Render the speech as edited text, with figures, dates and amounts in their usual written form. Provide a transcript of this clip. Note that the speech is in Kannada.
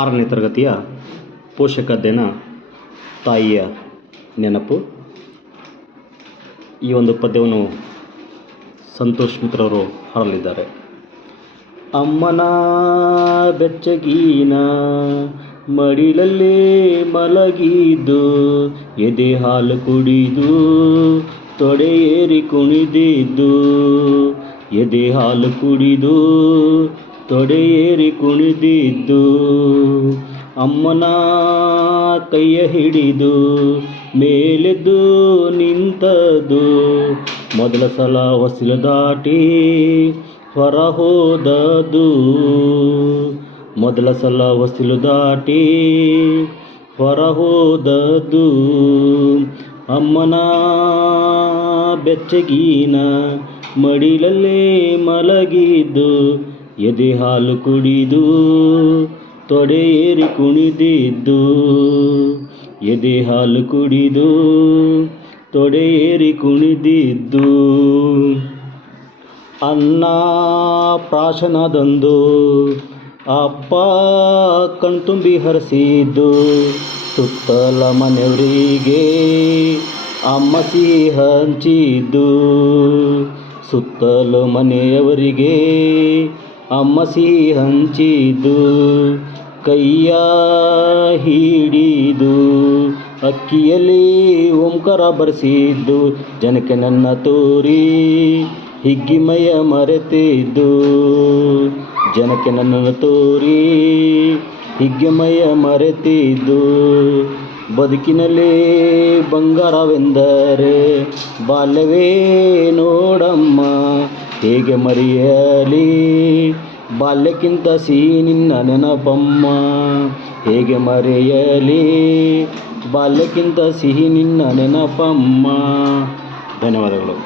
6ನೇ ತರಗತಿಯ ಪೋಷಕ ದಿನ ತಾಯಿಯ ನೆನಪು. ಈ ಒಂದು ಪದ್ಯವನ್ನು ಸಂತೋಷ್ ಮಿತ್ರವರು ಹಾಡಲಿದ್ದಾರೆ. ಅಮ್ಮನ ಬೆಚ್ಚಗಿನ ಮಡಿಲಲ್ಲೇ ಮಲಗಿದ್ದು, ಎದೆ ಹಾಲು ಕುಡಿದು ತೊಡೆ ಏರಿ ಕುಣಿದಿದ್ದು, ಎದೆ ಹಾಲು ಕುಡಿದು ತೊಡೆ ಏರಿ ಕುಣಿದಿದ್ದು, ಅಮ್ಮನ ಕೈಯ ಹಿಡಿದು ಮೇಲೆದ್ದು ನಿಂತದ್ದು, ಮೊದಲ ಸಲ ಹೊಸಿಲು ದಾಟಿ ಹೊರ ಹೋದದ್ದು, ಮೊದಲ ಸಲ ಹೊಸಿಲು ದಾಟಿ ಹೊರ ಹೋದದ್ದು, ಅಮ್ಮನ ಬೆಚ್ಚಗಿನ ಮಡಿಲಲ್ಲೇ ಮಲಗಿದ್ದು, ಎದೆ ಹಾಲು ಕುಡಿದು ತೊಡೆ ಏರಿ ಕುಣಿದಿದ್ದು, ಎದೆ ಹಾಲು ಕುಡಿದು ತೊಡೆ ಏರಿ ಕುಣಿದಿದ್ದು, ಅನ್ನ ಪ್ರಾಶನದಂದು ಅಪ್ಪ ಕಣ್ತುಂಬಿ ಹರಿಸಿದ್ದು, ಸುತ್ತಲ ಮನೆಯವರಿಗೆ ಅಮ್ಮ ಸಿಹಿ ಹಂಚಿದ್ದು, ಸುತ್ತಲ ಮನೆಯವರಿಗೆ ಅಮ್ಮ ಸಿಹಿ ಹಂಚಿದ್ದು, ಕೈಯ ಹಿಡಿದು ಅಕ್ಕಿಯಲ್ಲಿ ಓಂಕಾರ ಬರೆಸಿದ್ದು, ಜನಕ್ಕೆ ನನ್ನ ತೋರಿ ಹಿಗ್ಗಿಮಯ ಮರೆತಿದ್ದು, ಜನಕ್ಕೆ ನನ್ನನ್ನು ತೋರಿ ಹಿಗ್ಗಿಮಯ ಮರೆತಿದ್ದು, ಬದುಕಿನಲ್ಲಿ ಬಂಗಾರವೆಂದರೆ ಬಾಲ್ಯವೇ ನೋಡಮ್ಮ, ಹೇಗೆ ಮರೆಯಲಿ ಬಾಲ್ಯಕ್ಕಿಂತ ಸಿಹಿ ನಿನ್ನ ನೆನಪಮ್ಮ, ಹೇಗೆ ಮರೆಯಲಿ ಬಾಲ್ಯಕ್ಕಿಂತ ಸಿಹಿ ನಿನ್ನ ನೆನಪಮ್ಮ. ಧನ್ಯವಾದಗಳು.